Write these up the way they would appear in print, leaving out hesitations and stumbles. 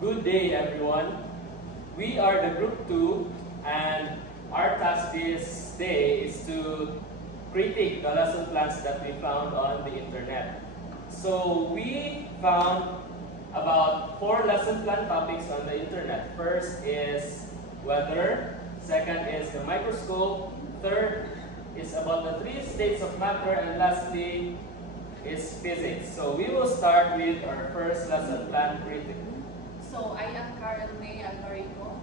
Good day, everyone. We are the Group 2, and our task this day is to critique the lesson plans that we found on the internet. So we found about 4 lesson plan topics on the internet. First is weather, second is the microscope, third is about the 3 states of matter, and lastly is physics. So we will start with our first lesson plan critique. So I am Karen May Alvarico.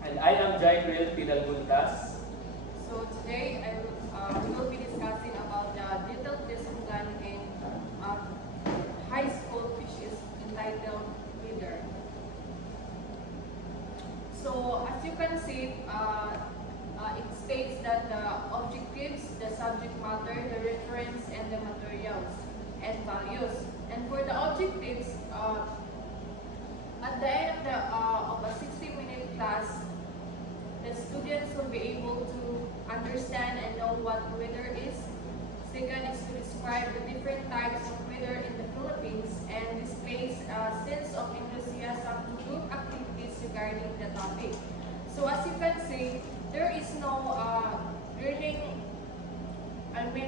And I am Jairil Pidalguntas. So today we will be discussing about the detailed lesson plan in high school, which is entitled Reader. So as you can see, it states that the objectives, the subject matter, the reference, and the materials and values. And for the objectives, at the end of a 60-minute class, the students will be able to understand and know what weather is. Second is to describe the different types of weather in the Philippines and displays a sense of enthusiasm to group activities regarding the topic. So as you can see, there is no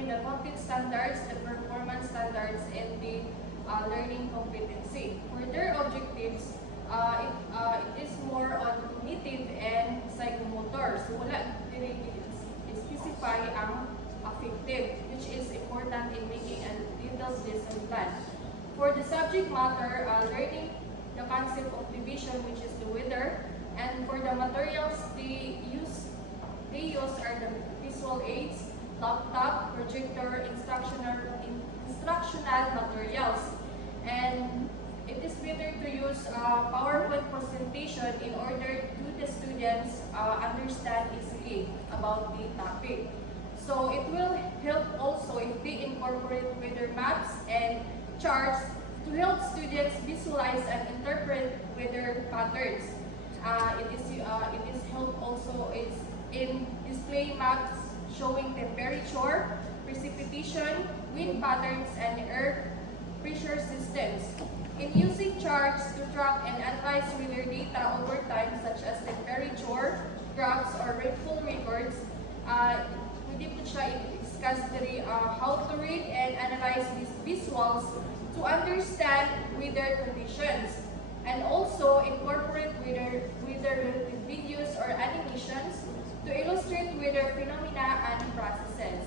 the content standards, the performance standards, and the learning competency. For their objectives, it is more on cognitive and psychomotor. So wala specify ang affective, which is important in making a detailed lesson plan. For the subject matter, learning the concept of division, which is the weather, and for the materials they use are the visual aids, laptop, projector, instructional materials. And it is better to use a PowerPoint presentation in order to the students understand easily about the topic. So it will help also if they incorporate weather maps and charts to help students visualize and interpret weather patterns. It is help also is in display maps showing temperature, precipitation, wind patterns, and air pressure systems. In using charts to track and analyze weather data over time, such as temperature, graphs, or rainfall records, pwede po siya i-discuss how to read and analyze these visuals to understand weather conditions. And also incorporate weather-related videos or animations to illustrate weather phenomena and processes.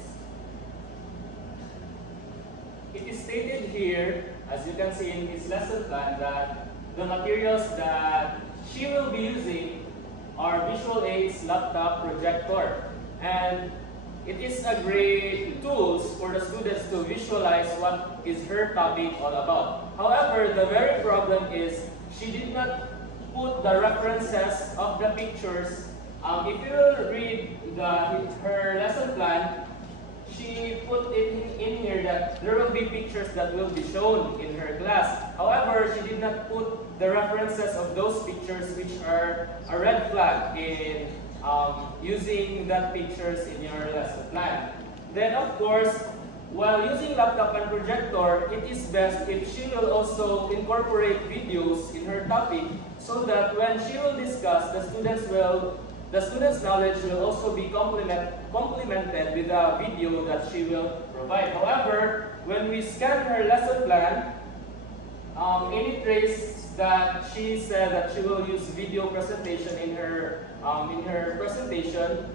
It is stated here, as you can see in his lesson plan, that the materials that she will be using are visual aids, laptop, projector. And it is a great tools for the students to visualize what is her topic all about. However, the very problem is she did not put the references of the pictures. If you will read her lesson plan, she put it in here that there will be pictures that will be shown in her class. However, she did not put the references of those pictures, which are a red flag in using that pictures in your lesson plan. Then, of course, while using laptop and projector, it is best if she will also incorporate videos in her topic so that when she will discuss, the students' knowledge will also be complemented with a video that she will provide. However, when we scan her lesson plan, any trace that she said that she will use video presentation in her presentation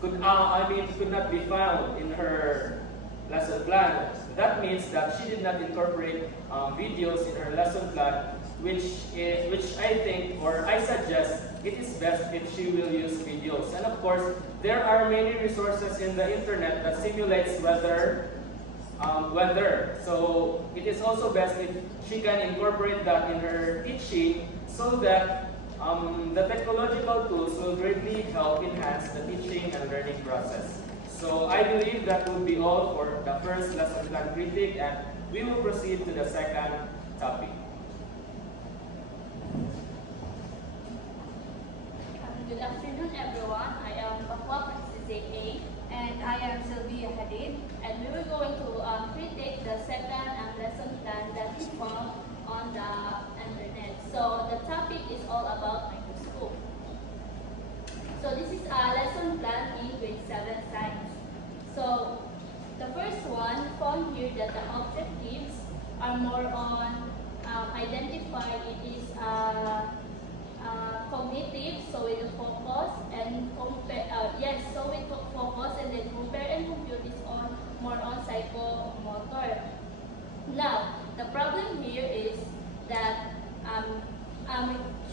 could not be found in her lesson plan. That means that she did not incorporate videos in her lesson plan, which I think, or I suggest, it is best if she will use videos. And of course, there are many resources in the internet that simulates weather. So it is also best if she can incorporate that in her teaching so that the technological tools will greatly help enhance the teaching and learning process. So I believe that would be all for the first lesson plan critique, and we will proceed to the second topic. Good afternoon, everyone. I am Pakwa A, and I am Sylvia Hadid, and we were going to critique the second lesson plan that we found on on the internet. So the topic is all about microscope. So this is a lesson plan in grade 7 science. So the first one found here that the objectives are more on identify it is cognitive, so we will focus and compare. So we focus and then compare and compute is on more on psychomotor. Now the problem here is that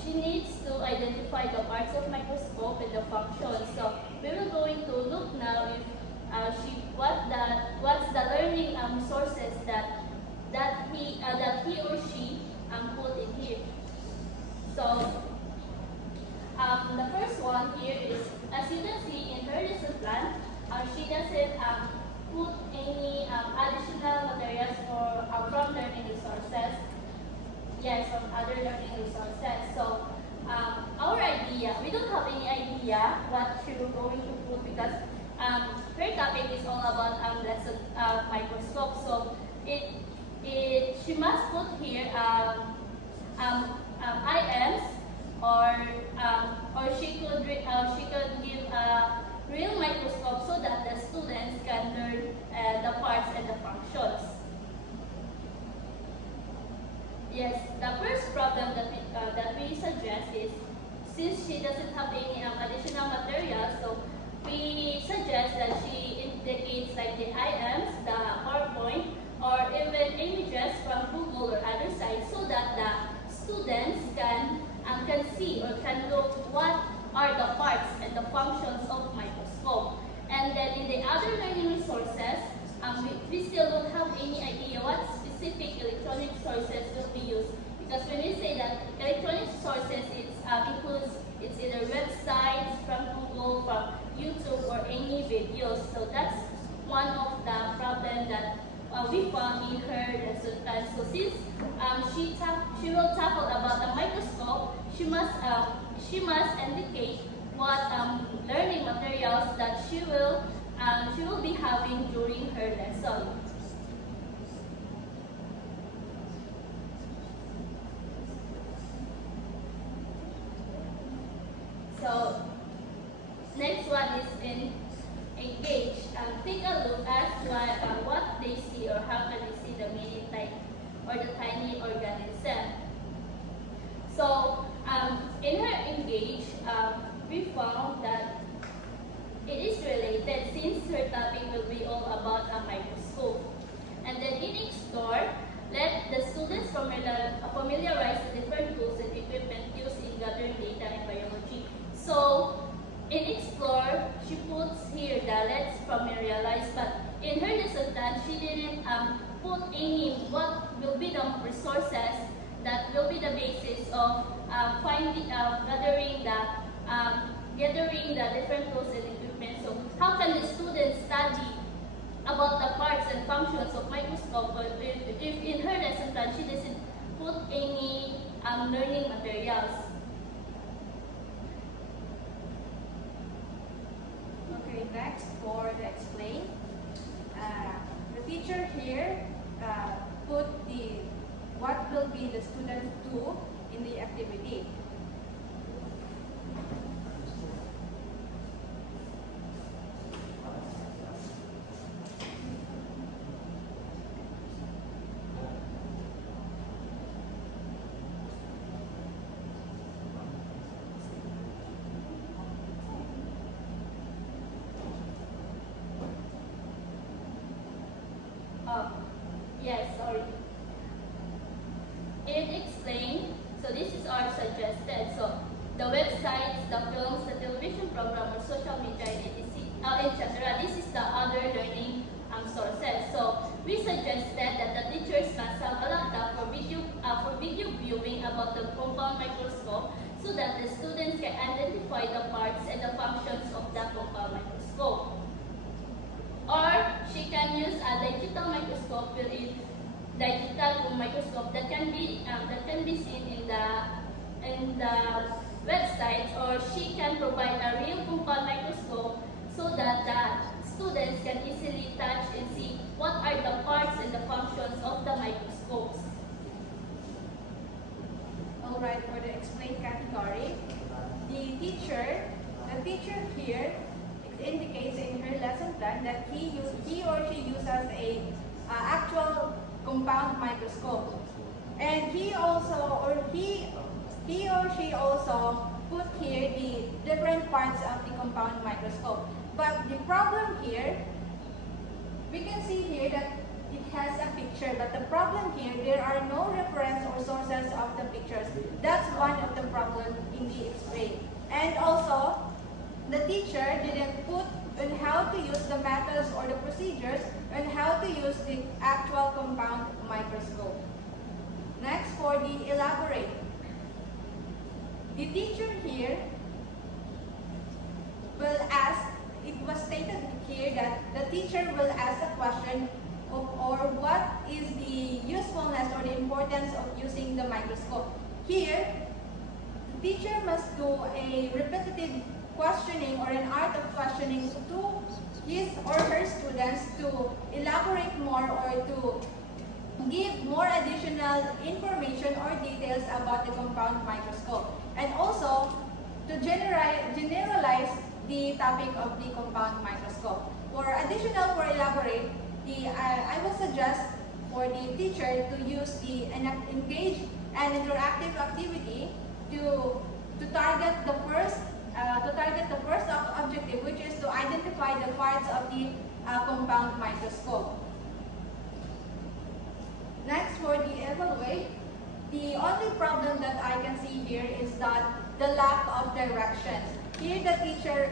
she needs to identify the parts of microscope and the functions. So we will going to look now if what's the learning sources that he or she put in here. So the first one here is, as you can see in her lesson plan, she doesn't put any additional materials from learning resources. Yes, from other learning resources. So our idea, we don't have any idea what she will going to put because her topic is all about lesson microscope. So she must put here IMs or she could give a real microscope so that the students can learn the parts and the functions. Yes, the first problem that we suggest is, since she doesn't have any additional materials, so we suggest that she indicates like the IMs, the PowerPoint, or even images from Google or other sites, so that the students can see or can look what are the parts and the functions of microscope. And then in the other learning resources, we still don't have any idea what specific electronic sources will be used. Because when we say that electronic sources, it includes it's either websites from Google, from YouTube, or any videos. So that's one of the problems that we found in her lesson plan. So since she will tackle about the microscope, she must indicate what learning materials that she will be having during her lesson. So next one is in engage. Take a look at what they see or how can they see the mini type or the tiny organism. So in her engage, we found that it is related since her topic will be all about a microscope. And then in explore, let the students familiarize the different tools and equipment used in gathering data in biology. So in explore, she puts here the let's familiarize, but in her lesson plan, she didn't put any what will be the resources that will be the basis of gathering the different tools and equipment. So how can the students study about the parts and functions of microscope if in her lesson plan she doesn't put any learning materials? Okay, next for the explain. The teacher here put what will be the students do in the activity. Yes, sorry. It explained, so this is our suggested. So the websites, the films, the television program, or social media, etc. This is the other learning sources. So we suggested that the teachers must have a laptop for video viewing about the compound microscope, so that the students can identify the parts and the functions of the compound microscope. Or she can use a digital microscope, digital microscope that can be seen in the websites, or she can provide a real compound microscope so that the students can easily touch and see what are the parts and the functions of the microscopes. provide for the explained category. The teacher here indicates in her lesson plan that he or she uses a actual compound microscope, and he or she also put here the different parts of the compound microscope. But the problem here, we can see here that it has a picture, but the problem here, there are no reference or sources of the pictures. That's one of the problems in the explain. And also, the teacher didn't put on how to use the methods or the procedures on how to use the actual compound microscope. Next, for the elaborate. The teacher here will ask, it was stated here that the teacher will ask a question or what is the usefulness or the importance of using the microscope. Here, the teacher must do a repetitive questioning or an art of questioning to his or her students to elaborate more or to give more additional information or details about the compound microscope, and also to generalize the topic of the compound microscope. For additional, for elaborate, I would suggest for the teacher to use the engage and interactive activity to target the first objective, which is to identify the parts of the compound microscope. Next, for the evaluate, the only problem that I can see here is that the lack of directions. Here the teacher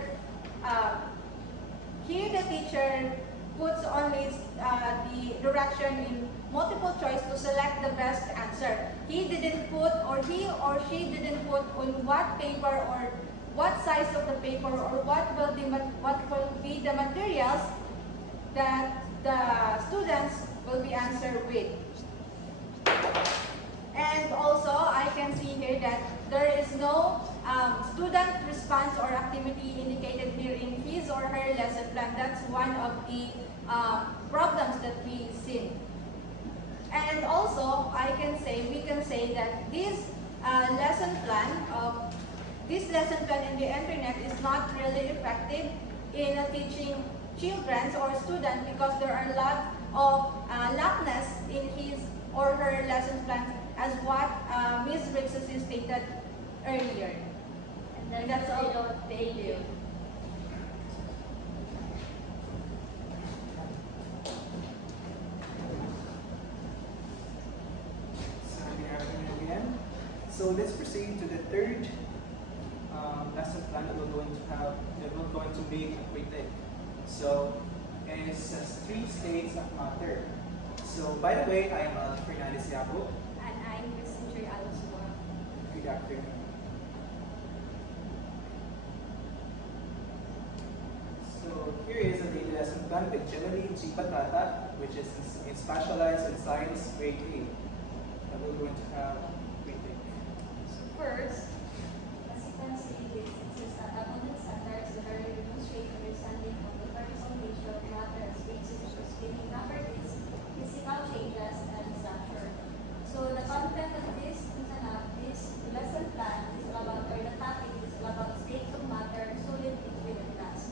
puts only the direction in multiple choice to select the best answer. He didn't put, or he or she didn't put on what paper or what size of the paper or what will be the materials that the students will be answered with. And also, I can see here that there is no student response or activity indicated here in his or her lesson plan. That's one of the problems that we see. And also, we can say that this lesson plan in the internet is not really effective in teaching children or students because there are a lot of lackness in his or her lesson plan, as what Ms. Rixus stated earlier. And that's all. Thank you. So good afternoon again. So let's proceed to the third lesson plan that we're going to make a critique. So it's 3 states of matter. So by the way, I am Fernandez Yago. And I'm Ms. Joy Alosua. Good afternoon. So here is a daily lesson plan with Jemeline G. Patata, which is specialized in science grade 8. And we're going to have critique. So first, as you can see, this is an abundant standards that are demonstrate understanding of the particle nature of matter as basis for spinning properties, physical changes, and structure. So the content of this lesson plan is all about, or the topic is all about states of matter, solid, liquid, and gas.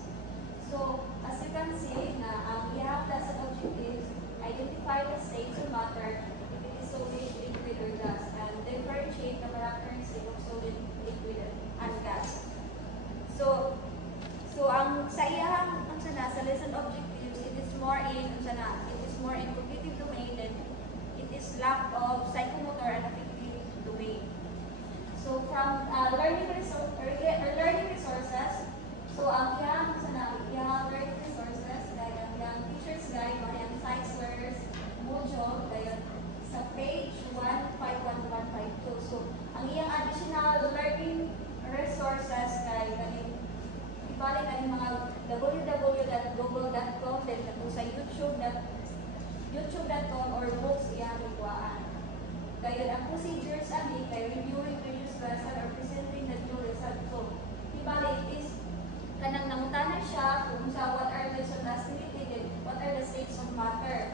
So as you can see, we have lesson objectives: identify the states of matter, if it is solid, liquid, or gas, and differentiate the characteristics of solid, liquid, and gas. So sa iyang sa lesson objectives, it is more in cognitive domain, and it is lack of psychomotor and affective domain. So from learning resources, so ang iyang learning resources, kaya ang teacher's guide, ang science learners module, kaya sa page 151152. So ang iyang additional learning resources kay ibalik ang mga www.google.com, then sa youtube.com or books iyang ikuhaan. Kaya ang procedures ani kay reviewing previous lesson or presenting the new result. So ibalik is kanang nangutana siya kung sa what are the activity, then what are the states of matter.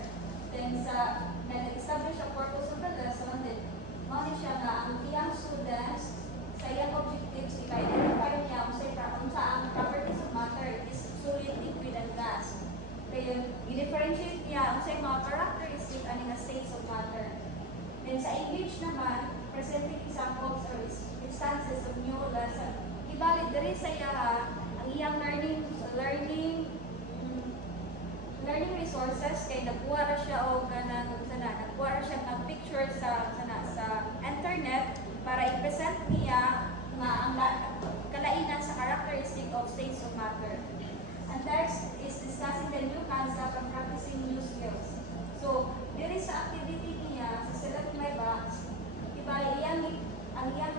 Then sa nag-establish ang purpose of the lesson, then mali siya nga ang iyang student page naman, presenting examples or instances of new lesson. Ibalik diri sa iya ang iyang learning resources kay nagkuha ra siya og nagkuha ra siya ng picture sa internet para i-present niya nga ang kalainan sa characteristic of states of matter. And next is discussing the new concept and practicing new skills. So, diri sa activity niya sa select my box, ibalik ang iyang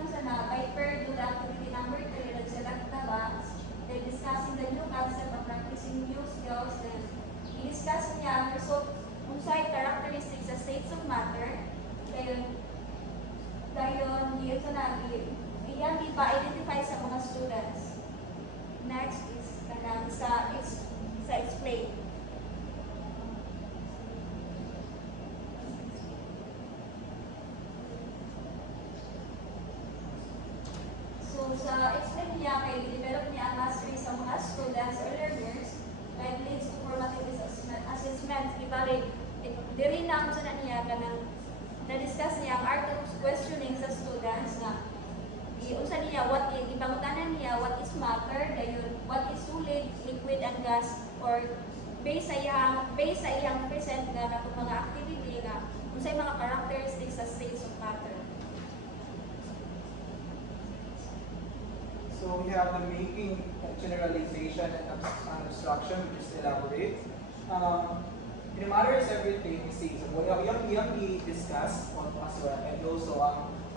by per do the activity number 3 and select the box, then discussing the new concept and practicing new skills, then i-discuss niya ang result unsay characteristics sa states of matter, dayon iyang ipa-identify sa mga students. Next is sa explain. So sa explain niya kay develop niya ang mastery sa mga students or learners that leads to formative assessment. Ibalik diri na ang sana niya kanang na-discuss niya ang art of questioning sa students na iusa niya ipangutanan niya what is matter, dayon what is solid, liquid and gas, or based sa iyang present nga natong mga activity nga unsay mga characteristics sa states of matter. So we have the making, generalization, and abstraction, which is elaborate. In a matter is everything we see. So we discuss on as well, and also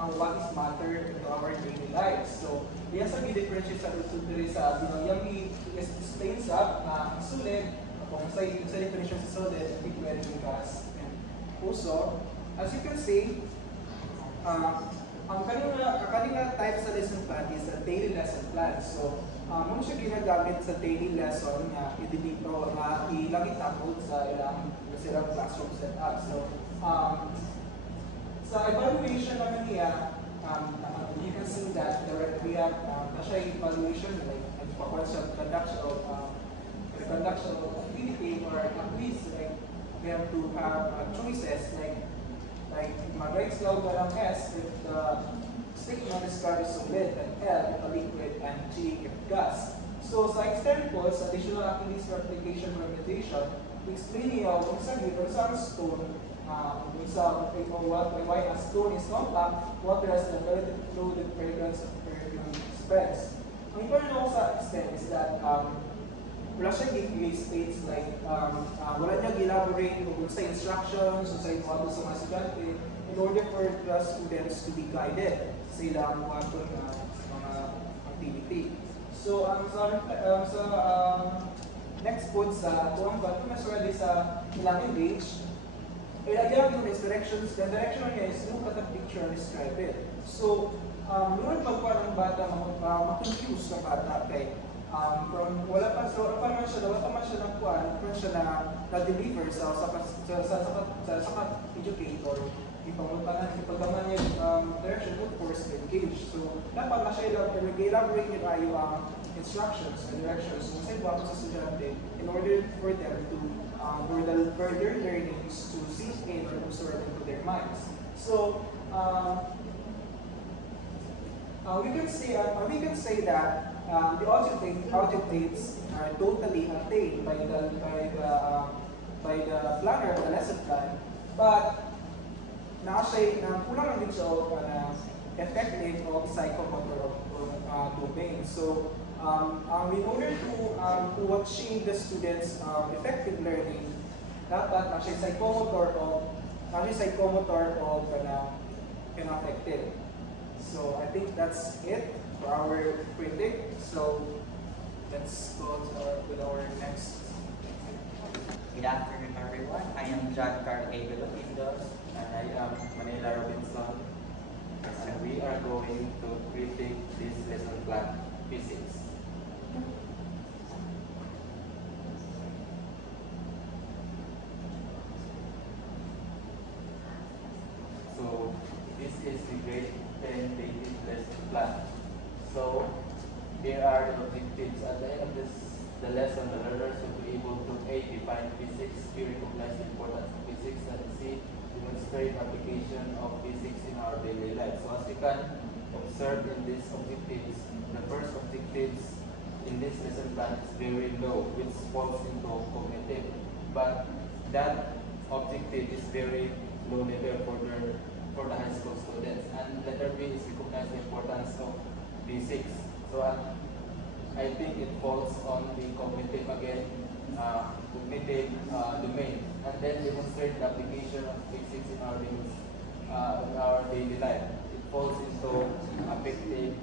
on what is matter in our daily lives. So we have some differences sa there is yung explains up ang solid, kung sa definition sa solid, liquid, and gas. And also, as you can see, ang kanina type sa lesson plan is a daily lesson plan. So, muna siya ginagamit sa daily lesson na i-dito na ilang itapod sa ilang classroom setup. So, sa evaluation naman niya, you can see that we have siya evaluation like conduction of activity or a quiz. Like we have to have choices like mag-write slow ka ng S if the statement describes solid, and L if a liquid, and G if gas. So sa examples, additional activities for application fermentation, explain niya kung saan stone, why a stone is compact, what has the relative flow, the fragrance of perfume spreads. Ang important ako sa extent is that wala siyang give states like wala niya elaborate kung sa instructions o sa model sa mga estudyante in order for the students to be guided sa ilang mga activity. So next po sa tuwang but mas already sa ilang engage, ilagyan yung directions. The direction niya is look at the picture and describe it. So noon magkuha ng bata ma-confuse ng bata kay wala pa man siya ng kuan, kung siya na-deliver sa educator, ipagaman niya direction, of course, engage. So, dapat na siya elaborate niya tayo ang instructions and directions kung saan ba sa estudyante in order for them to, for their learnings to sink in or absorb into their minds. So, we can say that the objectives are totally attained by the planner of the lesson plan, but kulang lang din siya effective of psychomotor domain. So in order to achieve the students' effective learning, dapat na siya psychomotor of effective. So I think that's it for our critic. So let's go with our next. Good afternoon, everyone. I am John Carl Abelo Indos, And I am Manila Robinson. And we are going to critique this lesson plan, physics. So this is the grade 10 dated lesson plan. So here are the objectives. At the end of the lesson, the learners will be able to A, define physics, B, recognize the importance of physics, and C, demonstrate application of physics in our daily life. So as you can observe in these objectives, the first objectives in this lesson plan is very low, which falls into cognitive. But that objective is very low level for the high school students. And letter B is recognize the importance of physics. So I think it falls on the cognitive again, cognitive domain, and then demonstrate the application of physics in our daily life. It falls into affective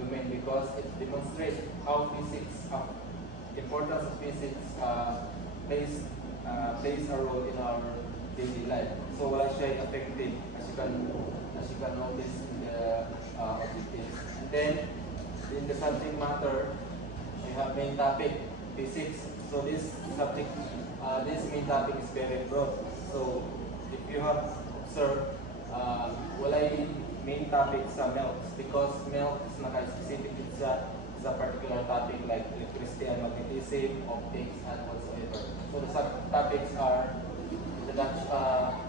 domain because it demonstrates how physics, importance of physics plays a role in our daily life. So wala siya affective as you can notice in the objectives. And then in the subject matter, we have main topic physics. So this subject, this main topic is very broad. So if you have observed, walay main topic sa MELCs because MELC is naka-specific sa particular topic like electricity and magnetism, optics, and whatsoever. So the subtopics are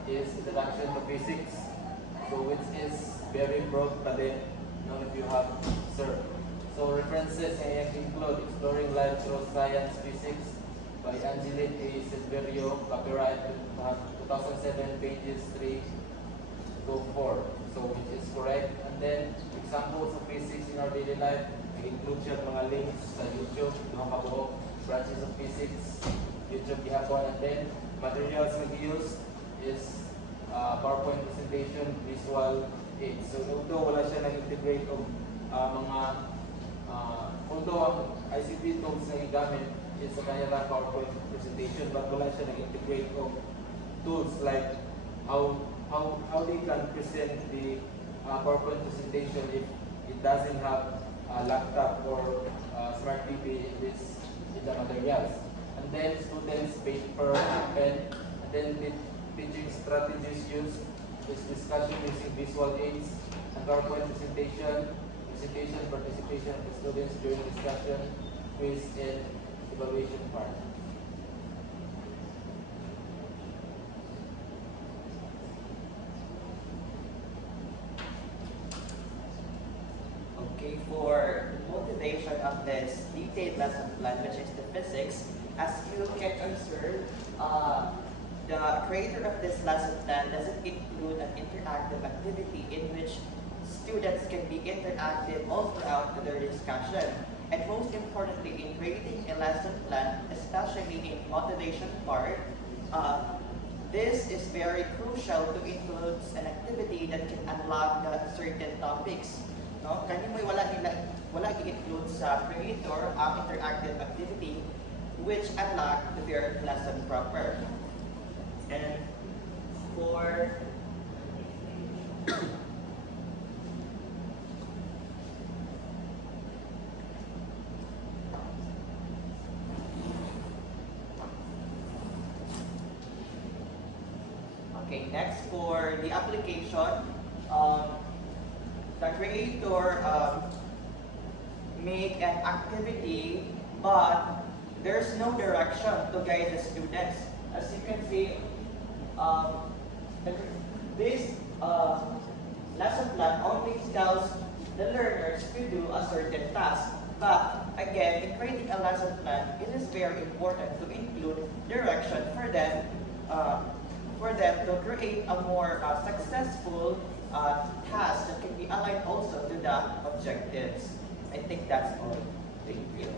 introduction to physics, so which is very broad, but then none of you have observed. So references include Exploring Life Through Science Physics by Angelique A. Silverio, copyright 2007, pages 3 to 4, so which is correct. And then examples of physics in our daily life, include siya mga links sa YouTube, mga kabuok, branches of physics, YouTube gihapon. And then materials mag-use is PowerPoint presentation, visual aids. So although wala siya nag-integrate o although ang ICT tools na igamit is sa kanya lang PowerPoint presentation, but wala siya nag-integrate o tools like how they can present the PowerPoint presentation if it doesn't have a laptop or smart TV in the materials. And then students paper, pen, and then the teaching strategies used is discussion using visual aids and PowerPoint presentation, participation of the students during discussion, quiz, and evaluation part. Okay, for the motivation of this detailed lesson plan, which is the physics, as you can observe, the creator of this lesson plan doesn't include an interactive activity in which students can be interactive all throughout their discussion. And most importantly, in creating a lesson plan, especially in motivation part, this is very crucial to include an activity that can unlock the certain topics. No, kani mo wala i-include sa creator ang interactive activity which unlock their lesson proper. And for okay, next for the application, the creator make an activity, but there's no direction to guide the students. As you can see, this lesson plan only tells the learners to do a certain task. But again, in creating a lesson plan, it is very important to include direction for them to create a more successful task that can be aligned also to the objectives. I think that's all. Thank you.